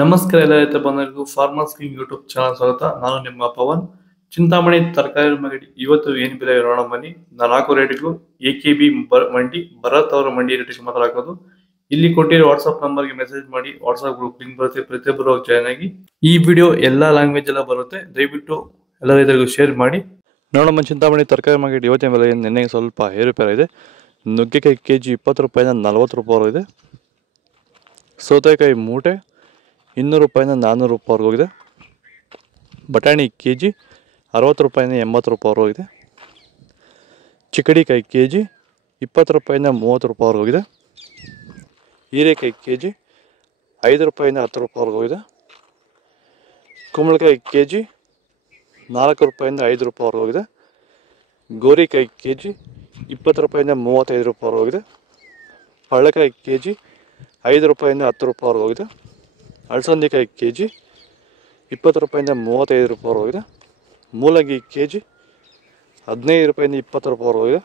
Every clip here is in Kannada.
ನಮಸ್ಕಾರ ಎಲ್ಲ ರೈತ ಬಂಧುಗಳಿಗೂ ಫಾರ್ಮರ್ಸ್ ಕಿಂಗ್ ಯೂಟ್ಯೂಬ್ ಚಾನಲ್ ಸ್ವಾಗತ. ನಾನು ನಿಮ್ಮ ಪವನ್. ಚಿಂತಾಮಣಿ ತರಕಾರಿ ಮಂಡಿ ಇವತ್ತು ಏನು ಬೆಲೆ ನೋಡೋಣ ಬನ್ನಿ. ನಾಲ್ಕು ರೇಟ್ಗಳು AKB ಮಂಡಿ ಭರತ್ ಅವರ ಮಂಡಿ ರೇಟ್ ಮಾತ್ರ ಹಾಕೋದು. ಇಲ್ಲಿ ಕೊಟ್ಟಿರೋ ವಾಟ್ಸ್ಆಪ್ ನಂಬರ್ಗೆ ಮೆಸೇಜ್ ಮಾಡಿ. ವಾಟ್ಸ್ಆಪ್ ಗ್ರೂಪ್ ಲಿಂಕ್ ಬರುತ್ತೆ, ಪ್ರತಿಯೊಬ್ಬರು ಜಾಯ್ನ್ ಆಗಿ. ಈ ವಿಡಿಯೋ ಎಲ್ಲಾ ಲ್ಯಾಂಗ್ವೇಜ್ ಎಲ್ಲ ಬರುತ್ತೆ, ದಯವಿಟ್ಟು ಎಲ್ಲ ರೈತರಿಗೂ ಶೇರ್ ಮಾಡಿ. ನೋಡಮ್ಮ, ಚಿಂತಾಮಣಿ ತರಕಾರಿ ಮಾರ್ಕೆಟ್ ಇವತ್ತಿನ ಬೆಲೆ ನಿನ್ನೆ ಸ್ವಲ್ಪ ಏರುಪೇರು ಇದೆ. ನುಗ್ಗೆಕಾಯಿ KG 20 ರೂಪಾಯಿಂದ 40 ರೂಪಾಯಿ ಇದೆ. ಸೌತೆಕಾಯಿ ಮೂಟೆ 200 ರೂಪಾಯಿಂದ 400 ರೂಪಾಯಿ ಹೋಗಿದೆ. ಬಟಾಣಿ KG 60 ರೂಪಾಯಿಂದ 80 ರೂಪಾಯಿ ಹೋಗಿದೆ. ಚಿಕ್ಕಡಿಕಾಯಿ KG 20 ರೂಪಾಯಿಂದ 30 ರೂಪಾಯಿ ಹೋಗಿದೆ. ಹೀರೆಕಾಯಿ KG 5 ರೂಪಾಯಿಂದ 10 ರೂಪಾಯಿ ಹೋಗಿದೆ. ಕುಂಬಳಕಾಯಿ KG 4 ರೂಪಾಯಿಂದ 5 ರೂಪಾಯಿ ಹೋಗಿದೆ. ಗೋರಿಕಾಯಿ KG 20 ರೂಪಾಯಿಂದ 35 ರೂಪಾಯಿ ಹೋಗಿದೆ. ಪಳ್ಳಕಾಯಿ KG 5 ರೂಪಾಯಿಂದ 10 ರೂಪಾಯಿ ಹೋಗಿದೆ. ಅಲಸಂದಿಕಾಯಿ KG 20 ರೂಪಾಯಿಂದ 35 ರೂಪಾಯಿ ಹೋಗಿದೆ. ಮೂಲಂಗಿ KG 15 ರೂಪಾಯಿಂದ 20 ರೂಪಾಯಿ ಹೋಗಿದೆ.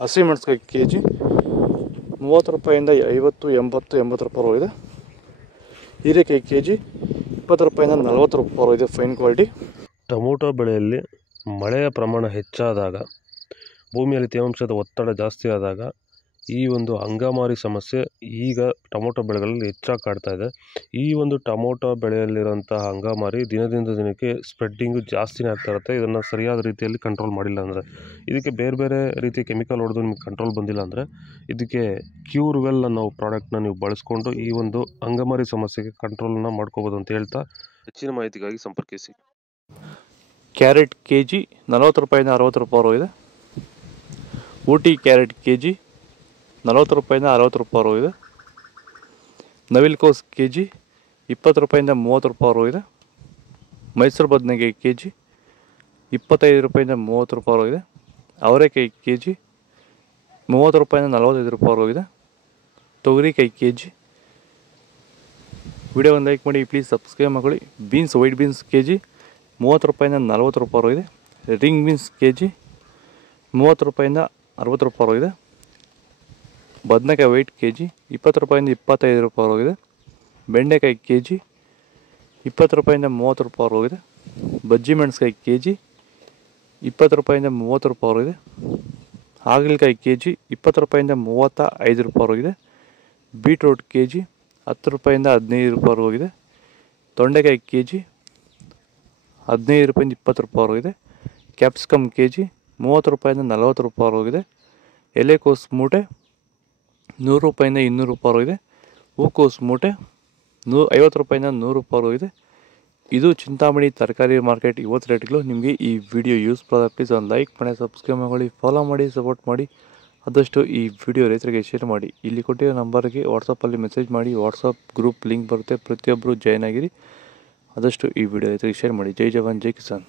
ಹಸಿಮೆಣಸಿನಕಾಯಿ KG 30 ರೂಪಾಯಿಂದ 50, 80, 80 ರೂಪಾಯಿ ಹೋಗಿದೆ. ಹೀರೆಕಾಯಿ KG 20 ರೂಪಾಯಿಂದ 40 ರೂಪಾಯಿ ಹೋಗಿದೆ. Fine quality. ಟೊಮೊಟೊ ಬೆಳೆಯಲ್ಲಿ ಮಳೆಯ ಪ್ರಮಾಣ ಹೆಚ್ಚಾದಾಗ, ಭೂಮಿಯಲ್ಲಿ ತೇವಾಂಶದ ಒತ್ತಡ ಜಾಸ್ತಿ ಆದಾಗ ಈ ಒಂದು ಅಂಗಮಾರಿ ಸಮಸ್ಯೆ ಈಗ ಟೊಮೊಟೊ ಬೆಳೆಗಳಲ್ಲಿ ಹೆಚ್ಚಾಗಿ ಕಾಡ್ತಾ ಇದೆ. ಈ ಒಂದು ಟೊಮೊಟೊ ಬೆಳೆಯಲ್ಲಿರುವಂತಹ ಅಂಗಮಾರಿ ದಿನದಿಂದ ದಿನಕ್ಕೆ ಸ್ಪ್ರೆಡ್ಡಿಂಗು ಜಾಸ್ತಿನೇ ಆಗ್ತಾ ಇರುತ್ತೆ. ಇದನ್ನು ಸರಿಯಾದ ರೀತಿಯಲ್ಲಿ ಕಂಟ್ರೋಲ್ ಮಾಡಿಲ್ಲ ಅಂದರೆ, ಇದಕ್ಕೆ ಬೇರೆ ಬೇರೆ ರೀತಿಯ ಕೆಮಿಕಲ್ ಹೊಡೆದು ನಿಮಗೆ ಕಂಟ್ರೋಲ್ ಬಂದಿಲ್ಲ ಅಂದರೆ, ಇದಕ್ಕೆ ಕ್ಯೂರ್ವೆಲ್ ಅನ್ನೋ ಪ್ರಾಡಕ್ಟ್ನ ನೀವು ಬಳಸ್ಕೊಂಡು ಈ ಒಂದು ಅಂಗಮಾರಿ ಸಮಸ್ಯೆಗೆ ಕಂಟ್ರೋಲನ್ನು ಮಾಡ್ಕೋಬೋದು ಅಂತ ಹೇಳ್ತಾ, ಹೆಚ್ಚಿನ ಮಾಹಿತಿಗಾಗಿ ಸಂಪರ್ಕಿಸಿ. ಕ್ಯಾರೆಟ್ KG 40 ರೂಪಾಯಿಂದ 60 ರೂಪಾಯಿ ಹೋಗಿದೆ. ಊಟಿ ಕ್ಯಾರೆಟ್ KG 40 ರೂಪಾಯಿಂದ 60 ರೂಪಾಯಿ ಹೋಗಿದೆ. ನವಿಲುಕೋಸು KG 20 ರೂಪಾಯಿಂದ 30 ರೂಪಾಯಿ ಹೋಗಿದೆ. ಮೈಸೂರು ಬದನೆಕಾಯಿ KG 25 ರೂಪಾಯಿಂದ 30 ರೂಪಾಯಿ ಹೋಗಿದೆ. ಅವರೆಕಾಯಿ KG 30 ರೂಪಾಯಿಂದ 45 ರೂಪಾಯಿ ಹೋಗಿದೆ. ತೊಗರಿಕಾಯಿ KG. ವಿಡಿಯೋವನ್ನು ಲೈಕ್ ಮಾಡಿ, ಪ್ಲೀಸ್ ಸಬ್ಸ್ಕ್ರೈಬ್ ಮಾಡಿ. ಬೀನ್ಸ್, ವೈಟ್ ಬೀನ್ಸ್ KG 30 ರೂಪಾಯಿಂದ 40 ರೂಪಾಯಿ ಹೋಗಿದೆ. ರಿಂಗ್ ಬೀನ್ಸ್ KG 30 ರೂಪಾಯಿಂದ 60 ರೂಪಾಯಿ ಹೋಗಿದೆ. ಬದನೆಕಾಯಿ ವೈಟ್ KG 20 ರೂಪಾಯಿಂದ 25 ರೂಪಾಯಿ ಹೋಗಿದೆ. ಬೆಂಡೆಕಾಯಿ KG 20 ರೂಪಾಯಿಂದ 30 ರೂಪಾಯಿ ಹೋಗಿದೆ. ಬಜ್ಜಿ ಮೆಣಸಿನಕಾಯಿ KG 20 ರೂಪಾಯಿಂದ 30 ರೂಪಾಯಿ ಹೋಗಿದೆ. ಹಾಗಲಕಾಯಿ KG 20 ರೂಪಾಯಿಂದ 35 ರೂಪಾಯಿ ಹೋಗಿದೆ. ಬೀಟ್ರೂಟ್ KG 10 ರೂಪಾಯಿಂದ 15 ರೂಪಾಯಿ ಹೋಗಿದೆ. ತೊಂಡೆಕಾಯಿ KG 15 ರೂಪಾಯಿಂದ 20 ರೂಪಾಯಿ ಹೋಗಿದೆ. ಕ್ಯಾಪ್ಸಿಕಮ್ KG 30 ರೂಪಾಯಿಂದ 40 ರೂಪಾಯಿ ಹೋಗಿದೆ. ಎಲೆಕೋಸು ಮೂಟೆ 100 ರೂಪಾಯಿಂದ 200 ರೂಪಾಯಿ ಹೋಗಿದೆ. ಹೂಕೋಸು ಮೂಟೆ 50 ರೂಪಾಯಿಂದ 100 ರೂಪಾಯಿ ಹೋಗಿದೆ. ಇದು ಚಿಂತಾಮಣಿ ತರಕಾರಿ ಮಾರ್ಕೆಟ್ ಇವತ್ತು ರೇಟ್ಗಳು. ನಿಮಗೆ ಈ ವಿಡಿಯೋ ಯೂಸ್ಫುಲ್ ಆದ ಪ್ಲೀಸ್ ಒಂದು ಲೈಕ್ ಮಾಡಿ, ಸಬ್ಸ್ಕ್ರೈಬ್ ಮಾಡಿ, ಫಾಲೋ ಮಾಡಿ, ಸಪೋರ್ಟ್ ಮಾಡಿ. ಆದಷ್ಟು ಈ ವಿಡಿಯೋ ರೈತರಿಗೆ ಶೇರ್ ಮಾಡಿ. ಇಲ್ಲಿ ಕೊಟ್ಟಿರೋ ನಂಬರ್ಗೆ ವಾಟ್ಸಪ್ಪಲ್ಲಿ ಮೆಸೇಜ್ ಮಾಡಿ. ವಾಟ್ಸಪ್ ಗ್ರೂಪ್ ಲಿಂಕ್ ಬರುತ್ತೆ, ಪ್ರತಿಯೊಬ್ಬರು ಜಾಯ್ನ್ ಆಗಿರಿ. ಆದಷ್ಟು ಈ ವಿಡಿಯೋ ರೈತರಿಗೆ ಶೇರ್ ಮಾಡಿ. ಜೈ ಜವಾನ್, ಜೈ ಕಿಸಾನ್.